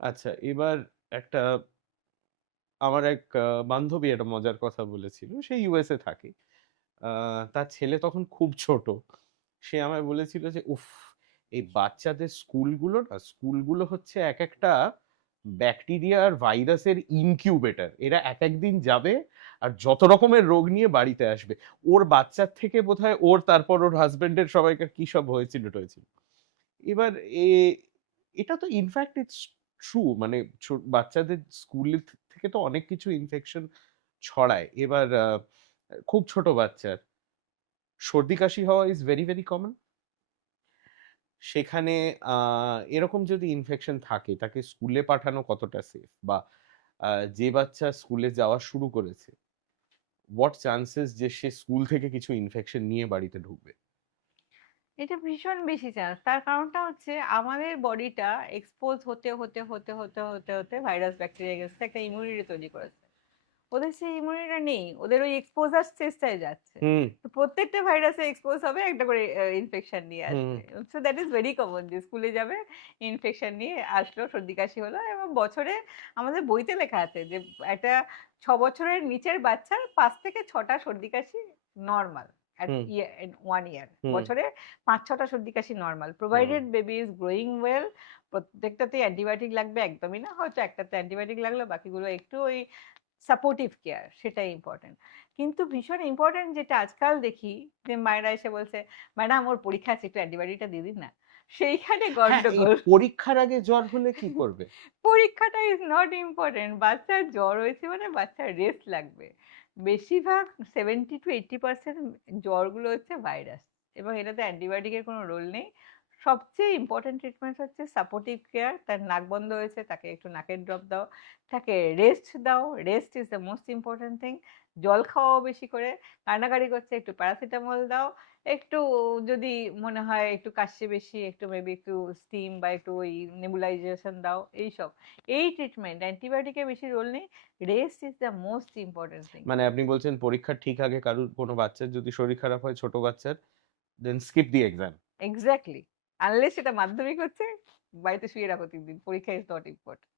আচ্ছা, এবার একটা আমার এক বান্ধবী একটা মজার কথা বলেছিল। সে ইউএসএ থাকে। আ তার ছেলে তখন খুব ছোট। সে আমায় বলেছিল যে, "উফ! এই বাচ্চাদের স্কুলগুলো হচ্ছে একেকটা ব্যাকটেরিয়া আর ভাইরাসের ইনকিউবেটর। এরা একেক দিন যাবে আর যত রকমের রোগ নিয়ে বাড়িতে আসবে। ওর বাচ্চার থেকে বোধহয় তারপর ওর হাসব্যান্ডের সবাইকার কি সব হয়েছিল-টয়েছিল।" এবার এটা তো ইনফ্যাক্ট ইটস ট্রু, মানে বাচ্চাদের স্কুলের থেকে তো অনেক কিছু ইনফেকশন ছড়ায়। এবার খুব ছোট বাচ্চার সর্দি কাশি হওয়া ইজ ভেরি ভেরি কমন। সেখানে এরকম যদি ইনফেকশন থাকে তাকে স্কুলে পাঠানো কতটা সেফ, বা যে বাচ্চা স্কুলে যাওয়া শুরু করেছে, হোয়াট চান্সেস যে সে স্কুল থেকে কিছু ইনফেকশন নিয়ে বাড়িতে ঢুকবে? এটা ভীষণ বেশি চান্স। তার কারণটা হচ্ছে আমাদের বডিটা এক্সপোজ হতে হতে হতে হতে হতে হতে ভাইরাস ব্যাকটেরিয়া গেছে একটা ইমিউনিটি তৈরি করেছে। ওদের সেই ইমিউনিটিটা নেই, ওদের ওই এক্সপোজার চেষ্টায় যাচ্ছে। হুম, তো প্রত্যেকটা ভাইরাসে এক্সপোজ হবে, একটা করে ইনফেকশন নিয়ে হুম, আসবে। So that is very common যে স্কুলে যাবে, ইনফেকশন নিয়ে আসলো, সর্দি কাশি হলো, এবং বছরে আমাদের বইতে লেখা আছে যে একটা 6 বছরের নিচের বাচ্চার 5 থেকে 6টা সর্দি কাশি নর্মাল অ্যাট হুম, ইয়ার, 1 ইয়ার হুম, বছরে 5-6টা সর্দি কাশি নর্মাল, হুম, provided baby is growing well. প্রত্যেকটাতে অ্যান্টিবায়োটিক লাগবে একদমই না, হয়তো একটাতে অ্যান্টিবায়োটিক লাগলো, বাকিগুলো একটু ওই সাপোর্টিভ কেয়ার, সেটাই ইম্পর্টেন্ট। কিন্তু ভীষণ ইম্পর্টেন্ট যেটা আজকাল দেখি, যে মায়েরা এসে বলছে, ম্যাডাম ওর পরীক্ষা আছে, একটু অ্যান্টিবায়োটিকটা দিয়ে দিন না। সেইখানে হ্যাঁ, এই গন্ডগোল। পরীক্ষার আগে জ্বর হলে কি করবে? পরীক্ষাটা ইজ নট ইম্পর্টেন্ট, বাচ্চার জ্বর হয়েছে মানে বাচ্চার রেস্ট লাগবে। বেশিরভাগ 70-80% জ্বরগুলো হচ্ছে ভাইরাস, এবং এটাতে অ্যান্টিবায়োটিকের কোনো রোল নেই। সবচেয়ে ইম্পর্টেন্ট ট্রিটমেন্ট হচ্ছে সাপোর্টিভ কেয়ার। তার নাক বন্ধ হয়েছে, তাকে একটু নাকের ড্রপ দাও, তাকে রেস্ট দাও, rest is the most important thing. জল খাওয়াও বেশি করে, কান্নাকাটি করছে একটু প্যারাসিটামল দাও, একটু যদি মনে হয় একটু কাশছে বেশি, একটু মেবি একটু স্টিম বা একটু ওই নেবুলাইজেশন দাও, এইসব। এই ট্রিটমেন্ট, অ্যান্টিবায়োটিকের বেশি রোল নেই। Rest is the most important thing. মানে আপনি বলছেন পরীক্ষার ঠিক আগে কারুর কোনো বাচ্চার যদি শরীর খারাপ হয়, ছোট বাচ্চার, then skip the exam. Exactly. Unless সেটা মাধ্যমিক হচ্ছে, বাড়িতে শুয়ে রাখো 3 দিন, পরীক্ষা ইজ নট ইম্পর্টেন্ট।